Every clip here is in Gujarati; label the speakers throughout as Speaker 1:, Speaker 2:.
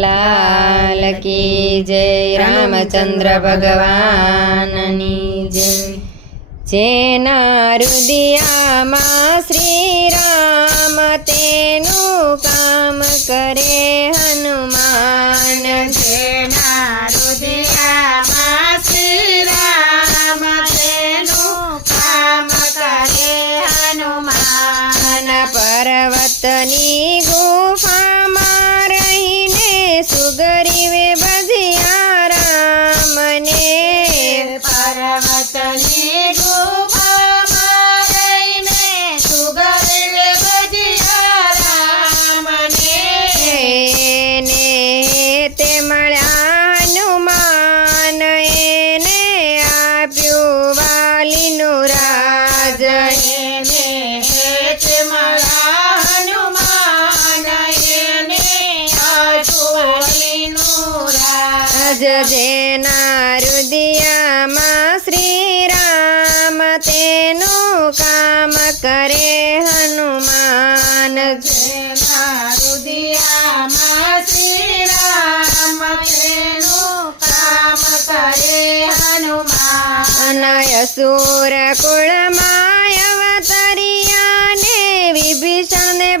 Speaker 1: લાલ કી જય રામચંદ્ર ભગવાનની જય જેના રુદિયામાં શ્રી રામ તેનું કામ કરે હનુમાન
Speaker 2: જેના હૃદયમાં શ્રી રામ તેનું કામ કરે હનુમાન
Speaker 1: પર્વતની રાજ જેના રુદિયામાં શ્રી રામ તેનું કામ કરે હનુમાન.
Speaker 2: જેના હૃદયમાં શ્રી રામ તેનું કામ કરે હનુમાન.
Speaker 1: કુળમાં વિભીષણ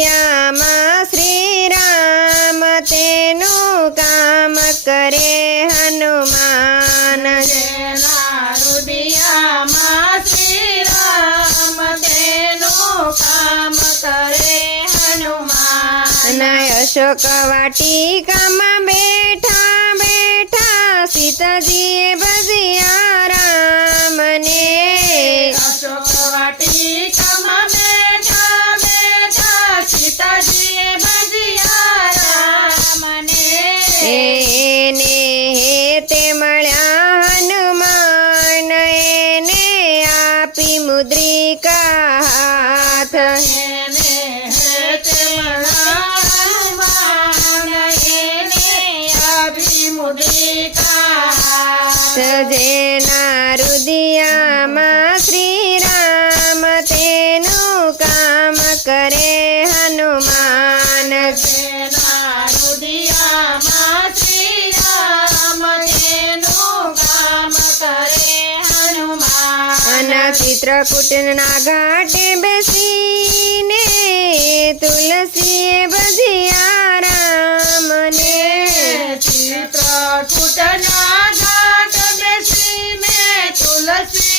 Speaker 1: અશોક વાટિકામાં બેઠા બેઠા સીતાજીએ ભજિયા જેના રુદિયામાં શ્રી રામ તેનું કામ કરે હનુમાન. અને ચિત્રકૂટના ઘાટે બેસીને તુલસીએ ભજિયા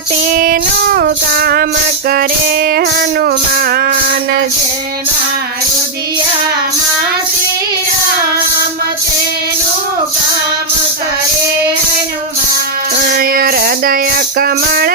Speaker 1: રામને કામ કરે હનુમાન છે. રામાયણ લખી ત્યાં જેના રુદિયામાં શ્રી રામ તેનું કામ કરે હનુમાન. હૃદય કમળમાં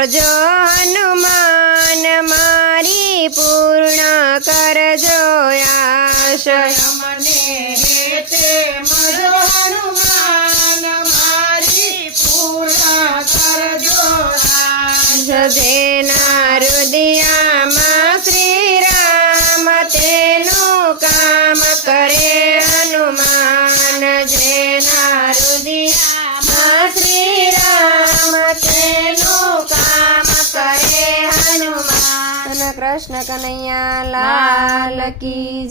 Speaker 1: મળજો હનુમાન મારી પૂર્ણ કરજો આશય
Speaker 2: મને હેતે મજો હનુમાન મારી પૂર્ણ કરજો આશ.
Speaker 1: કૃષ્ણ કનૈયા લાલ કી